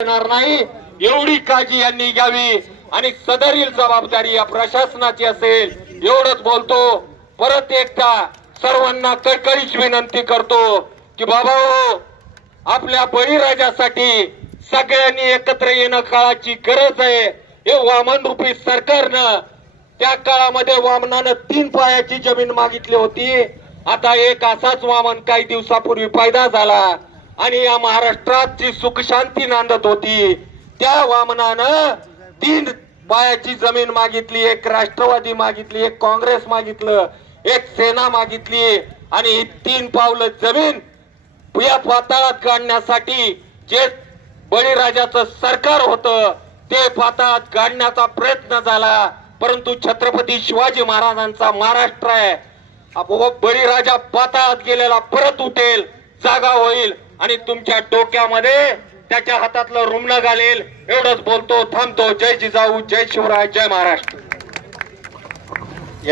येणार नाही. एवढी काळजी यांनी घ्यावी आणि सदरील जबाबदारी या प्रशासनाची असेल. एवढंच बोलतो. परत एकदा सर्वांना कळकळीची विनंती करतो की बाबा हो आपल्या बळीराजासाठी सगळ्यांनी एकत्र येणं काळाची गरज आहे. हे वामन रूपी सरकारनं त्या काळामध्ये वामनानं तीन पायाची जमीन मागितली होती. आता एक असाच वामन काही दिवसापूर्वी फायदा झाला. आणि या महाराष्ट्रात जी सुखशांती नांदत होती त्या वामनानं तीन पायाची जमीन मागितली एक राष्ट्रवादी मागितली एक काँग्रेस मागितलं एक सेना मागितली आणि ही तीन पावलं जमीन या पाताळात काढण्यासाठी जे बळीराजाचं सरकार होतं ते पाताळात काढण्याचा प्रयत्न झाला. परंतु छत्रपती शिवाजी महाराजांचा महाराष्ट्र आहे. बळीराजा पाताळात गेलेला परत उठेल. जागा होईल आणि तुमच्या डोक्यामध्ये त्याच्या हातातलं रुमणं घालेल. एवढंच बोलतो थांबतो. जय जिजाऊ जय शिवराय जय महाराष्ट्र.